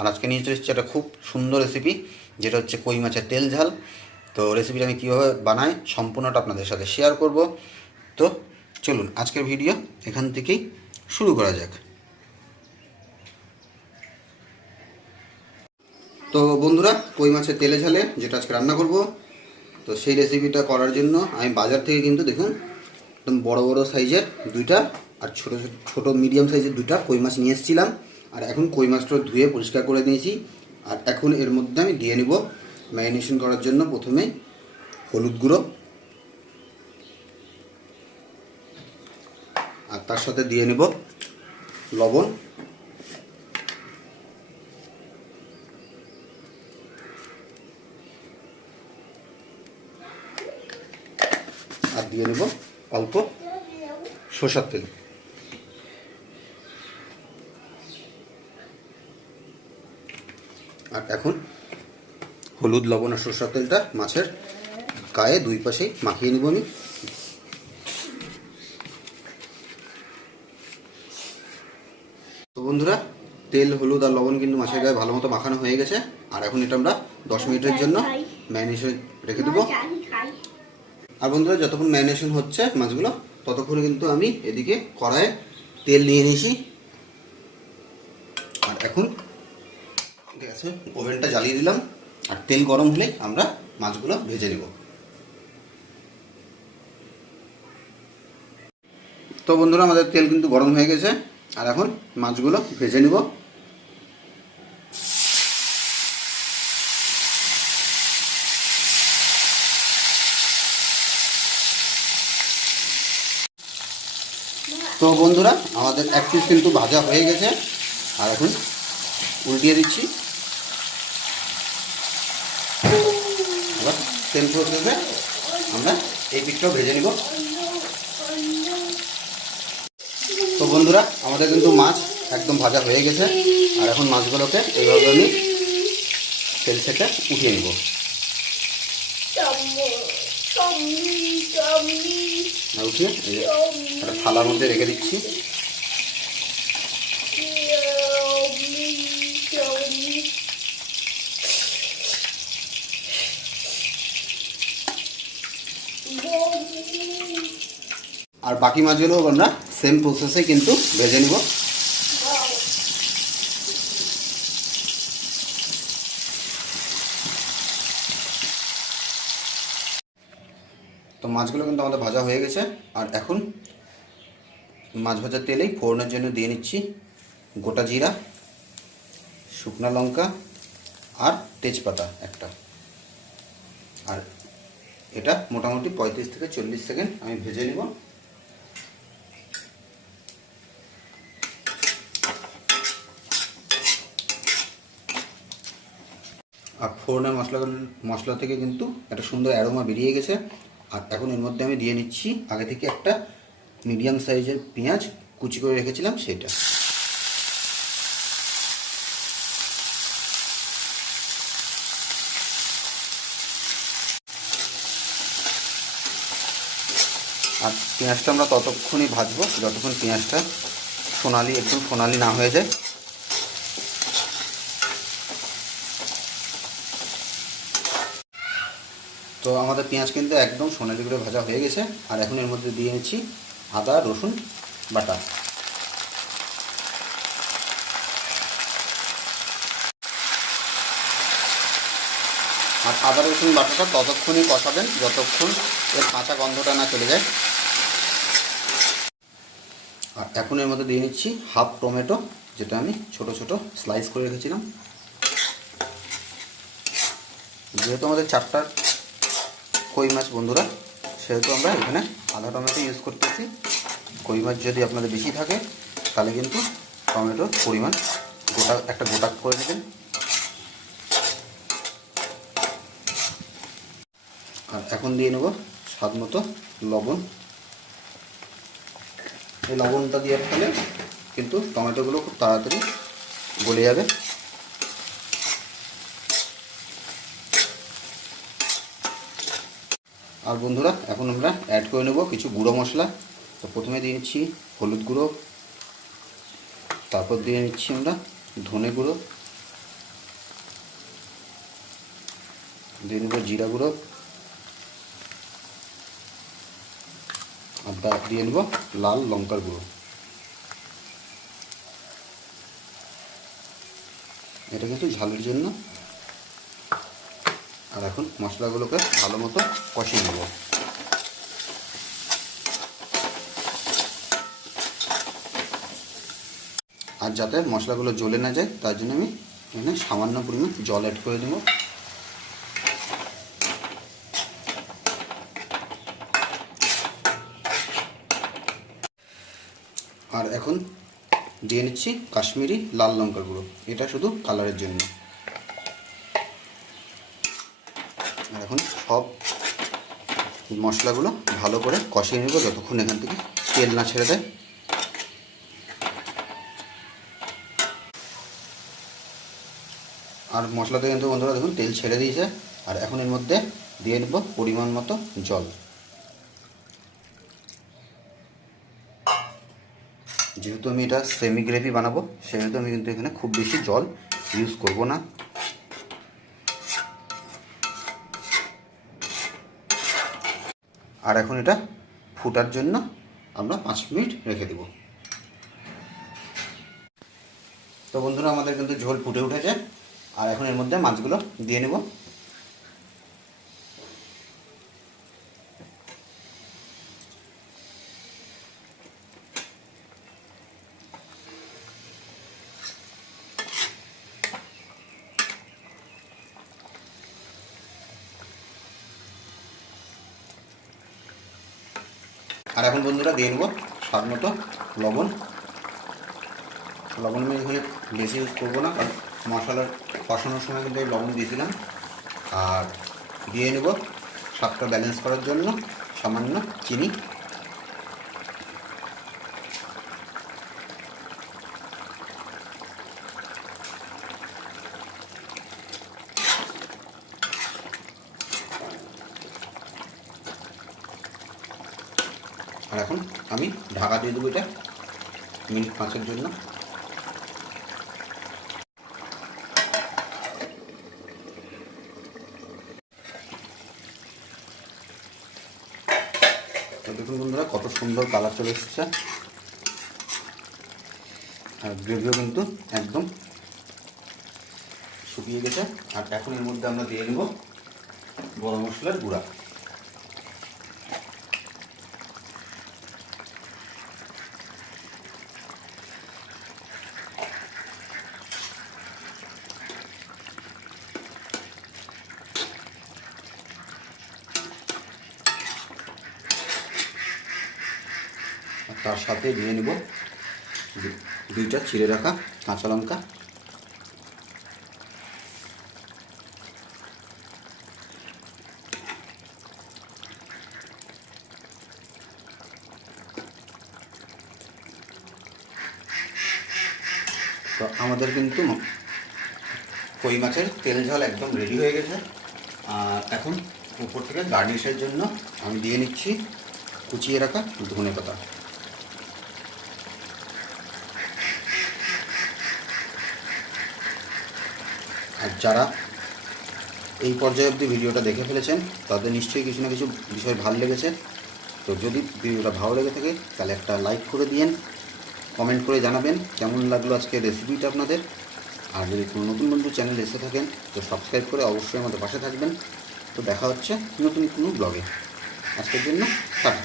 আর আজকে নিয়ে চলে এসেছি একটা খুব সুন্দর রেসিপি, যেটা হচ্ছে কই মাছের তেল ঝাল। তো রেসিপিটা আমি কীভাবে বানাই সম্পূর্ণটা আপনাদের সাথে শেয়ার করব। তো চলুন আজকের ভিডিও এখান থেকেই শুরু করা যাক। তো বন্ধুরা, কই মাছের তেলে ঝালে যেটা আজকে রান্না করব, তো সেই রেসিপিটা করার জন্য আমি বাজার থেকে কিন্তু দেখুন একদম বড় বড় সাইজের দুইটা আর ছোটো ছোটো মিডিয়াম সাইজের দুইটা কই মাছ নিয়ে এসেছিলাম। আর এখন কই মাছটা ধুয়ে পরিষ্কার করে নিয়েছি। আর এখন এর মধ্যে আমি দিয়ে নেব ম্যারিনেশন করার জন্য প্রথমে হলুদ গুঁড়ো, আর তার সাথে দিয়ে নেব লবণ, আর দিয়ে নেব অল্প সরষের তেল। আর এখন হলুদ, লবণ আর সরষের তেলটা মাছের গায়ে দুই পাশেই মাখিয়ে নেব আমি। তো বন্ধুরা, তেল, হলুদ আর লবণ কিন্তু মাছের গায়ে ভালো মতো মাখানো হয়ে গেছে। আর এখন এটা আমরা 10 মিনিটের জন্য ম্যারিনেশন রেখে দেবো। আর বন্ধুরা, যতক্ষণ ম্যারিনেশন হচ্ছে মাছগুলো, ততক্ষণে কিন্তু আমি এদিকে কড়াইয়ে তেল নিয়ে নিয়েছি। আর এখন গ্যাসে ওভেনটা জ্বালিয়ে দিলাম। আর তেল গরম হলে আমরা মাছগুলো ভেজে নেব। তো বন্ধুরা, আমাদের তেল কিন্তু গরম হয়ে গেছে। আর এখন মাছগুলো ভেজে নেব। তো বন্ধুরা, আমাদের এক পিস কিন্তু ভাজা হয়ে গেছে। আর এখন উল্টিয়ে দিচ্ছি। এবার সেম প্রসেসে আমরা এই পিসটাও ভেজে নিব। তো বন্ধুরা, আমাদের কিন্তু মাছ একদম ভাজা হয়ে গেছে। আর এখন মাছগুলোকে এইভাবে আমি তেল থেকে উঠিয়ে নিব। আর উঠিয়ে একটা থালার মধ্যে রেখে দিচ্ছি। আর বাকি মাছগুলো আমরা সেম প্রসেসে কিন্তু ভেজে নিব। তো মাছগুলো কিন্তু আমাদের ভাজা হয়ে গেছে। আর এখন মাছ ভাজার তেলেই ফোড়নের জন্য দিয়ে নিচ্ছি গোটা জিরা, শুকনো লঙ্কা আর তেজপাতা একটা। আর এটা মোটামুটি 35 থেকে 40 সেকেন্ড আমি ভেজে নিব। আর ফোড়নের মশলা থেকে কিন্তু একটা সুন্দর অ্যারোমা বেরিয়ে গেছে। আর এখন এর মধ্যে আমি দিয়ে নিচ্ছি আগে থেকে একটা মিডিয়াম সাইজের পেঁয়াজ কুচি করে রেখেছিলাম সেটা। আর পেঁয়াজটা আমরা ততক্ষণই ভাজবো যতক্ষণ পেঁয়াজটা একদম সোনালি না হয়ে যায়। তো আমাদের পেঁয়াজ কিন্তু একদম সোনালি করে ভাজা হয়ে গেছে। আর এখন এর মধ্যে দিয়ে নিচ্ছি আদা রসুন বাটা। আর আদা রসুন বাটাটা ততক্ষণই কষাবেন যতক্ষণ এর কাঁচা গন্ধটা না চলে যায়। আর এখন এর মধ্যে দিয়ে নিচ্ছি হাফ টমেটো, যেটা আমি ছোট ছোট স্লাইস করে রেখেছিলাম। যেহেতু আমাদের 4টা কই মাছ বন্ধুরা, সেহেতু আমরা এখানে আধা টমেটো ইউজ করতেছি। কই মাছ যদি আপনাদের বেশি থাকে তাহলে কিন্তু টমেটোর পরিমাণ গোটা করে নেবেন। আর এখন দিয়ে নেব স্বাদ মতো লবণ। এই লবণটা দেওয়ার ফলে কিন্তু টমেটোগুলো খুব তাড়াতাড়ি গলে যাবে। আর বন্ধুরা, এখন আমরা অ্যাড করে নেব কিছু গুঁড়ো মশলা। তো প্রথমে দিয়ে নিচ্ছি হলুদ গুঁড়ো, তারপর দিয়ে নিচ্ছি আমরা ধনে গুঁড়ো, দিয়ে নেব জিরা গুঁড়ো, আর দিয়ে নেব লাল লঙ্কার গুঁড়ো। এটা কিন্তু ঝালের জন্য। আর এখন মশলাগুলোকে ভালো মতো কষিয়ে নেব। আর যাতে মশলাগুলো জ্বলে না যায় তার জন্য আমি এখানে সামান্য পরিমাণ জল অ্যাড করে দেব। আর এখন দিয়ে নিচ্ছি কাশ্মীরি লাল লঙ্কার গুঁড়ো, এটা শুধু কালারের জন্য। আর এখন সব মশলাগুলো ভালো করে কষিয়ে নেব যতক্ষণ এখান থেকে তেল না ছেড়ে দেয়। আর মশলাতে কিন্তু বন্ধুরা দেখুন তেল ছেড়ে দিয়েছে। আর এখন এর মধ্যে দিয়ে নেব পরিমাণ মতো জল। যেহেতু আমি এটা সেমি গ্রেভি বানাবো সেহেতু আমি কিন্তু এখানে খুব বেশি জল ইউজ করব না। আর এখন এটা ফুটার জন্য আমরা 5 মিনিট রেখে দেব। তো বন্ধুরা আমাদের কিন্তু ঝোল ফুটে উঠেছে। আর এখন এর মধ্যে মাছগুলো দিয়ে নেব। আর এখন বন্ধুরা দিয়ে নেব স্বাদ মতো লবণ। লবণ আমি এখানে বেশি ইউজ করবো না, কারণ মশলার কষানোর সময় কিন্তু লবণ দিয়েছিলাম। আর দিয়ে নেব স্বাদটা ব্যালেন্স করার জন্য সামান্য চিনি। আর এখন আমি ঢাকা দিয়ে দেবো এটা মিনিট 5-এর জন্য। তো দেখুন বন্ধুরা কত সুন্দর কালার চলে এসেছে। আর গ্রেভিও কিন্তু একদম শুকিয়ে গেছে। আর এখন এর মধ্যে আমরা দিয়ে দেব গরম মশলার গুঁড়া। তার সাথে দিয়ে নেব 2টা চিড়ে রাখা কাঁচা লঙ্কা। তো আমাদের কিন্তু কই মাছের তেল ঝাল একদম রেডি হয়ে গেছে। আর এখন উপর থেকে গার্নিশের জন্য আমি দিয়ে নিচ্ছি কুচিয়ে রাখা ধনে পাতা। আর যারা এই পর্যায়ে অবধি ভিডিওটা দেখে ফেলেছেন তাদের নিশ্চয়ই কিছু না কিছু বিষয় ভালো লেগেছে। তো যদি ভিডিওটা ভালো লেগে থাকে তাহলে একটা লাইক করে দিন, কমেন্ট করে জানাবেন কেমন লাগলো আজকের রেসিপিটা আপনাদের। আর যদি কোনো নতুন বন্ধু চ্যানেলে এসে থাকেন তো সাবস্ক্রাইব করে অবশ্যই আমাদের পাশে থাকবেন। তো দেখা হচ্ছে নতুন কোনো ব্লগে। আজকের জন্য টাটা।